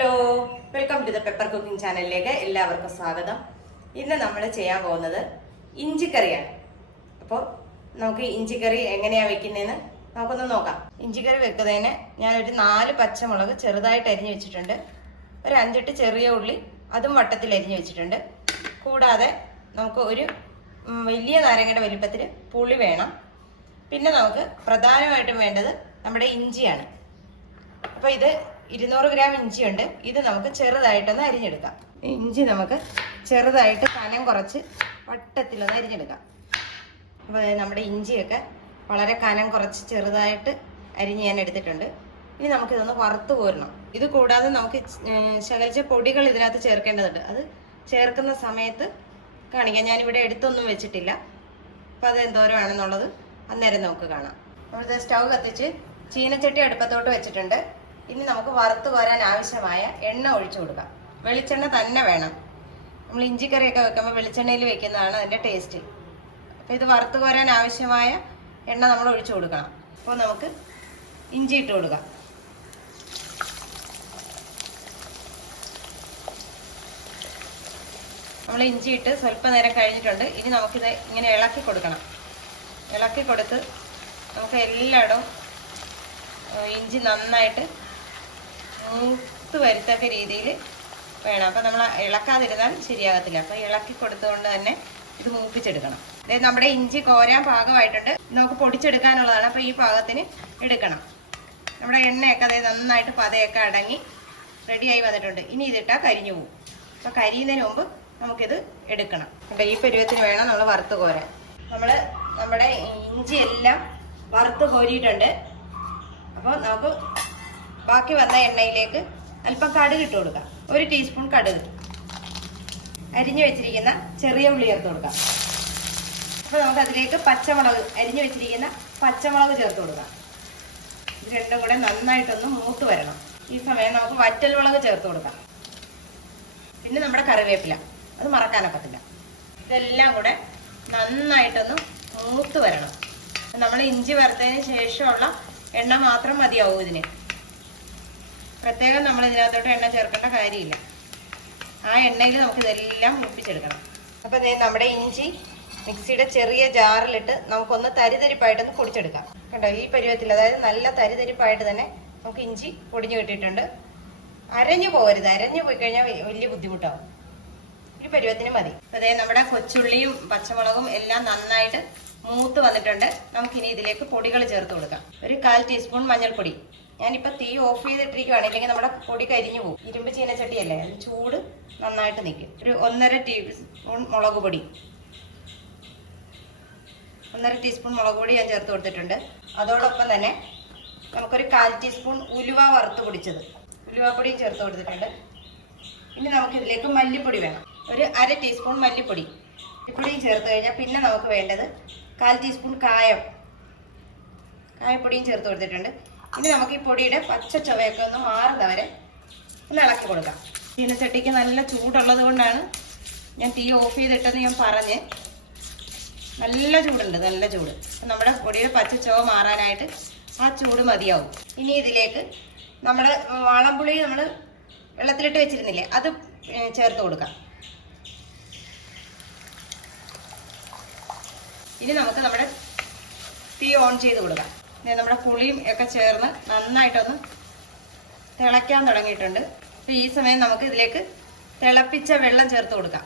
Hello welcome to the pepper cooking ചാനലിലേക്ക് എല്ലാവർക്കും സ്വാഗതം. ഇന്ന് നമ്മൾ ചെയ്യാൻ പോകുന്നത് ഇഞ്ചിക്കറിയാണ്. അപ്പോൾ നമുക്ക് ഇഞ്ചിക്കറി എങ്ങനെയാണ് വെക്കുന്നതെന്ന് നമുക്കൊന്ന് നോക്കാം. ഇഞ്ചിക്കറി വെക്കുന്നതിന് ഞാനൊരു നാല് പച്ചമുളക് ചെറുതായിട്ട് അരിഞ്ഞു വെച്ചിട്ടുണ്ട്. ഒരു അഞ്ചെട്ട് ചെറിയ ഉള്ളി അതും വട്ടത്തിൽ അരിഞ്ഞു വെച്ചിട്ടുണ്ട്. കൂടാതെ നമുക്ക് ഒരു വലിയ നാരങ്ങയുടെ വലിപ്പത്തിൽ പുളി വേണം. പിന്നെ നമുക്ക് പ്രധാനമായിട്ടും വേണ്ടത് നമ്മുടെ ഇഞ്ചിയാണ്. അപ്പോൾ ഇത് ഇരുന്നൂറ് ഗ്രാം ഇഞ്ചി ഉണ്ട്. ഇത് നമുക്ക് ചെറുതായിട്ടൊന്ന് അരിഞ്ഞെടുക്കാം. ഇഞ്ചി നമുക്ക് ചെറുതായിട്ട് കനം കുറച്ച് വട്ടത്തിലൊന്ന് അരിഞ്ഞെടുക്കാം. അപ്പോൾ നമ്മുടെ ഇഞ്ചിയൊക്കെ വളരെ കനം കുറച്ച് ചെറുതായിട്ട് അരിഞ്ഞ് ഞാൻ എടുത്തിട്ടുണ്ട്. ഇനി നമുക്കിതൊന്ന് വറുത്ത് കോരണം. ഇത് കൂടാതെ നമുക്ക് ശകലിച്ച പൊടികൾ ഇതിനകത്ത് ചേർക്കേണ്ടതുണ്ട്. അത് ചേർക്കുന്ന സമയത്ത് കാണിക്കാം. ഞാനിവിടെ എടുത്തൊന്നും വെച്ചിട്ടില്ല. അപ്പം അത് എന്തോരമാണെന്നുള്ളത് അന്നേരം നമുക്ക് കാണാം. നമ്മളിത് സ്റ്റൗ കത്തിച്ച് ചീനച്ചട്ടി അടുപ്പത്തോട്ട് വെച്ചിട്ടുണ്ട്. ഇനി നമുക്ക് വറുത്ത് കോരാൻ ആവശ്യമായ എണ്ണ ഒഴിച്ചു കൊടുക്കാം. വെളിച്ചെണ്ണ തന്നെ വേണം. നമ്മൾ ഇഞ്ചിക്കറിയൊക്കെ വെക്കുമ്പോൾ വെളിച്ചെണ്ണയിൽ വെക്കുന്നതാണ് അതിന്റെ ടേസ്റ്റ് അപ്പോൾ ഇത് വറുത്ത് കോരാൻ ആവശ്യമായ എണ്ണ നമ്മൾ ഒഴിച്ചു കൊടുക്കണം. അപ്പോൾ നമുക്ക് ഇഞ്ചി ഇട്ട് കൊടുക്കാം. നമ്മൾ ഇഞ്ചി ഇട്ട് സ്വല്പ നേരം കഴിഞ്ഞിട്ടുണ്ട്. ഇനി നമുക്കിത് ഇങ്ങനെ ഇളക്കി കൊടുക്കണം. ഇളക്കി കൊടുത്ത് നമുക്ക് എല്ലായിടവും ഇഞ്ചി നന്നായിട്ട് മൂത്ത് വരുത്തക്ക രീതിയിൽ വേണം. അപ്പം നമ്മൾ ഇളക്കാതിരുന്നാൽ ശരിയാകത്തില്ല. അപ്പം ഇളക്കി കൊടുത്തുകൊണ്ട് തന്നെ ഇത് മൂപ്പിച്ചെടുക്കണം. അതായത് നമ്മുടെ ഇഞ്ചി കോരാൻ പാകമായിട്ടുണ്ട്. നമുക്ക് പൊടിച്ചെടുക്കാനുള്ളതാണ്. അപ്പോൾ ഈ പാകത്തിന് എടുക്കണം. നമ്മുടെ എണ്ണയൊക്കെ അതായത് നന്നായിട്ട് പതയൊക്കെ അടങ്ങി റെഡിയായി വന്നിട്ടുണ്ട്. ഇനി ഇതിട്ടാൽ കരിഞ്ഞു പോകും അപ്പോൾ കരിയുന്നതിന് മുമ്പ് നമുക്കിത് എടുക്കണം. അപ്പം ഈ പരുവത്തിന് വേണം നമ്മൾ വറുത്ത് കോരാൻ. നമ്മൾ നമ്മുടെ ഇഞ്ചി എല്ലാം വറുത്ത് കോരിയിട്ടുണ്ട്. അപ്പോൾ നമുക്ക് ബാക്കി വന്ന എണ്ണയിലേക്ക് അല്പം കടുക് ഇട്ട് കൊടുക്കാം. ഒരു ടീസ്പൂൺ കടുക്. അരിഞ്ഞു വെച്ചിരിക്കുന്ന ചെറിയ ഉള്ളി ചേർത്ത് കൊടുക്കാം. അപ്പോൾ നമുക്ക് അതിലേക്ക് പച്ചമുളക് അരിഞ്ഞു വെച്ചിരിക്കുന്ന പച്ചമുളക് ചേർത്ത് കൊടുക്കാം. ഇത് രണ്ടും കൂടെ നന്നായിട്ടൊന്ന് മൂത്ത് വരണം. ഈ സമയം നമുക്ക് വറ്റൽ മുളക് ചേർത്ത് കൊടുക്കാം. പിന്നെ നമ്മുടെ കറിവേപ്പില. അത് മറക്കാനൊക്കത്തില്ല ഇതെല്ലാം കൂടെ നന്നായിട്ടൊന്ന് മൂത്ത് വരണം. നമ്മൾ ഇഞ്ചി വറുത്തതിന് ശേഷമുള്ള എണ്ണ മാത്രം മതിയാവും ഇതിന്. പ്രത്യേകം നമ്മൾ ഇതിനകത്തോട്ട് എണ്ണ ചേർക്കേണ്ട കാര്യമില്ല. ആ എണ്ണയിൽ നമുക്ക് ഇതെല്ലാം മുപ്പിച്ചെടുക്കണം അപ്പോൾ നമ്മുടെ ഇഞ്ചി മിക്സിയുടെ ചെറിയ ജാറിലിട്ട് നമുക്കൊന്ന് തരിതരിപ്പായിട്ടൊന്ന് പൊടിച്ചെടുക്കാം. കണ്ടോ ഈ പരുവത്തിൽ അതായത് നല്ല തരിതരിപ്പായിട്ട് തന്നെ നമുക്ക് ഇഞ്ചി പൊടിഞ്ഞു കിട്ടിയിട്ടുണ്ട്. അരഞ്ഞു പോകരുത് അരഞ്ഞു പോയി കഴിഞ്ഞാൽ വലിയ ബുദ്ധിമുട്ടാവും. ഒരു പരുവത്തിന് മതി. അതേ നമ്മുടെ കൊച്ചുള്ളിയും പച്ചമുളകും എല്ലാം നന്നായിട്ട് മൂത്ത് വന്നിട്ടുണ്ട്. നമുക്കിനി ഇതിലേക്ക് പൊടികൾ ചേർത്ത് കൊടുക്കാം. ഒരു കാൽ ടീസ്പൂൺ മഞ്ഞൾപ്പൊടി. ഞാനിപ്പോൾ തീ ഓഫ് ചെയ്തിട്ടിരിക്കുകയാണ് ഇല്ലെങ്കിൽ നമ്മുടെ പൊടി കരിഞ്ഞു പോകും. ഇരുമ്പ് ചീനച്ചട്ടിയല്ലേ? അത് ചൂട് നന്നായിട്ട് നിൽക്കും ഒരു ഒന്നര ടീസ്പൂൺ മുളക് പൊടി. ഒന്നര ടീസ്പൂൺ മുളക് പൊടി ഞാൻ ചേർത്ത് കൊടുത്തിട്ടുണ്ട്. അതോടൊപ്പം തന്നെ നമുക്കൊരു കാൽ ടീസ്പൂൺ ഉലുവ വറുത്ത് പൊടിച്ചത്. ഉലുവപ്പൊടിയും ചേർത്ത് കൊടുത്തിട്ടുണ്ട്. ഇനി നമുക്ക് ഇതിലേക്ക് മല്ലിപ്പൊടി വേണം. ഒരു അര ടീസ്പൂൺ മല്ലിപ്പൊടി. മല്ലിപ്പൊടിയും ചേർത്ത് കഴിഞ്ഞാൽ പിന്നെ നമുക്ക് വേണ്ടത് കാൽ ടീസ്പൂൺ കായം. കായപ്പൊടിയും ചേർത്ത് കൊടുത്തിട്ടുണ്ട്. ഇനി നമുക്ക് ഈ പൊടിയുടെ പച്ച ചുവയൊക്കെ ഒന്ന് മാറുന്നവരെ ഒന്ന് ഇളക്കി കൊടുക്കാം. ചീനച്ചട്ടിക്ക് നല്ല ചൂടുള്ളത് കൊണ്ടാണ് ഞാൻ തീ ഓഫ് ചെയ്തിട്ടെന്ന് ഞാൻ പറഞ്ഞ്. നല്ല ചൂടുണ്ട് നല്ല ചൂട്. നമ്മുടെ പൊടിയുടെ പച്ച ചുവ മാറാനായിട്ട് ആ ചൂട് മതിയാവും. ഇനി ഇതിലേക്ക് നമ്മുടെ വാളംപുളി നമ്മൾ വെള്ളത്തിലിട്ട് വെച്ചിരുന്നില്ലേ അത് ചേർത്ത് കൊടുക്കാം. ഇനി നമുക്ക് നമ്മുടെ തീ ഓൺ ചെയ്ത് കൊടുക്കാം. നമ്മുടെ പുളിയും ഒക്കെ ചേർന്ന് നന്നായിട്ടൊന്ന് തിളയ്ക്കാൻ തുടങ്ങിയിട്ടുണ്ട്. അപ്പോൾ ഈ സമയം നമുക്ക് ഇതിലേക്ക് തിളപ്പിച്ച വെള്ളം ചേർത്ത് കൊടുക്കാം.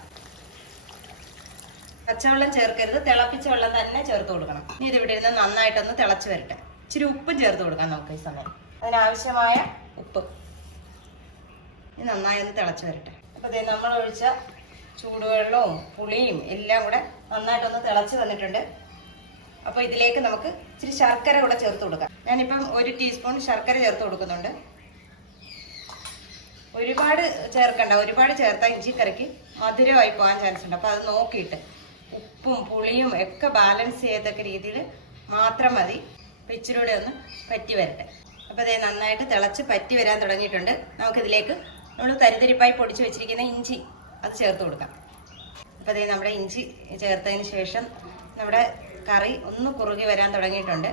പച്ചവെള്ളം ചേർക്കരുത്. തിളപ്പിച്ച വെള്ളം തന്നെ ചേർത്ത് കൊടുക്കണം. ഇനി ഇതിവിടെ ഇരുന്ന് നന്നായിട്ടൊന്ന് തിളച്ച് വരട്ടെ. ഇച്ചിരി ഉപ്പും ചേർത്ത് കൊടുക്കാം നമുക്ക് ഈ സമയം. അതിനാവശ്യമായ ഉപ്പ്. ഇനി നന്നായി ഒന്ന് തിളച്ച് വരട്ടെ. അപ്പോൾ ദേ നമ്മൾ ഒഴിച്ച ചൂടുവെള്ളവും പുളിയും എല്ലാം കൂടെ നന്നായിട്ടൊന്ന് തിളച്ച് വന്നിട്ടുണ്ട്. അപ്പോൾ ഇതിലേക്ക് നമുക്ക് ഇച്ചിരി ശർക്കര കൂടെ ചേർത്ത് കൊടുക്കാം. ഞാനിപ്പം ഒരു ടീസ്പൂൺ ശർക്കര ചേർത്ത് കൊടുക്കുന്നുണ്ട്. ഒരുപാട് ചേർക്കണ്ട ഒരുപാട് ചേർത്താൽ ഇഞ്ചിക്കറിക്ക് മധുരമായി പോകാൻ ചാൻസ് ഉണ്ട്. അപ്പോൾ അത് നോക്കിയിട്ട് ഉപ്പും പുളിയും ഒക്കെ ബാലൻസ് ചെയ്തൊക്കെ രീതിയിൽ മാത്രം മതി. അപ്പോൾ ഒന്ന് പറ്റി വരട്ടെ. അപ്പോൾ അതേ നന്നായിട്ട് തിളച്ച് പറ്റി വരാൻ തുടങ്ങിയിട്ടുണ്ട്. നമുക്കിതിലേക്ക് നമ്മൾ തരിതരിപ്പായി പൊടിച്ച് വെച്ചിരിക്കുന്ന ഇഞ്ചി അത് ചേർത്ത് കൊടുക്കാം. അപ്പോൾ അതേ നമ്മുടെ ഇഞ്ചി ചേർത്തതിന് ശേഷം നമ്മുടെ കറി ഒന്ന് കുറുകി വരാൻ തുടങ്ങിയിട്ടുണ്ട്.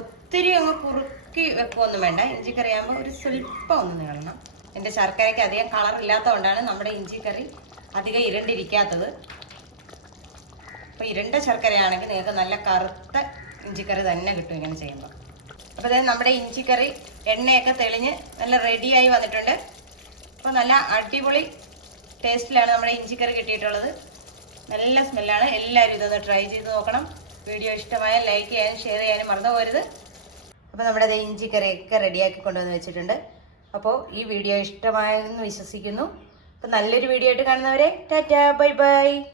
ഒത്തിരി അങ്ങ് കുറുക്കി വെക്കുകയൊന്നും വേണ്ട. ഇഞ്ചിക്കറി ആകുമ്പോൾ ഒരു സ്വല്പം ഒന്ന് നീളണം. എന്റെ ശർക്കരയ്ക്ക് അധികം കളർ ഇല്ലാത്തതുകൊണ്ടാണ് നമ്മുടെ ഇഞ്ചിക്കറി അധികം ഇരണ്ടിരിക്കാത്തത്. അപ്പോൾ ഇരണ്ട ശർക്കരയാണെങ്കിൽ നിങ്ങൾക്ക് നല്ല കറുത്ത ഇഞ്ചിക്കറി തന്നെ കിട്ടും ഇങ്ങനെ ചെയ്യുമ്പോൾ. അപ്പോൾ അതായത് നമ്മുടെ ഇഞ്ചിക്കറി എണ്ണയൊക്കെ തെളിഞ്ഞ് നല്ല റെഡിയായി വന്നിട്ടുണ്ട്. അപ്പോൾ നല്ല അടിപൊളി ടേസ്റ്റിലാണ് നമ്മുടെ ഇഞ്ചിക്കറി കിട്ടിയിട്ടുള്ളത്. നല്ല സ്മെല്ലാണ്. എല്ലാവരും ഇതൊന്ന് ട്രൈ ചെയ്ത് നോക്കണം. വീഡിയോ ഇഷ്ടമായ ലൈക്ക് ചെയ്യാനും ഷെയർ ചെയ്യാനും മറന്നു പോരുത് അപ്പോൾ നമ്മുടെ ഇഞ്ചി കറിയൊക്കെ റെഡിയാക്കി കൊണ്ടുവന്ന് വെച്ചിട്ടുണ്ട്. അപ്പോൾ ഈ വീഡിയോ ഇഷ്ടമായെന്ന് വിശ്വസിക്കുന്നു. അപ്പോൾ നല്ലൊരു വീഡിയോ ആയിട്ട് കാണുന്നവരെ ടാറ്റാ ബൈ ബൈ.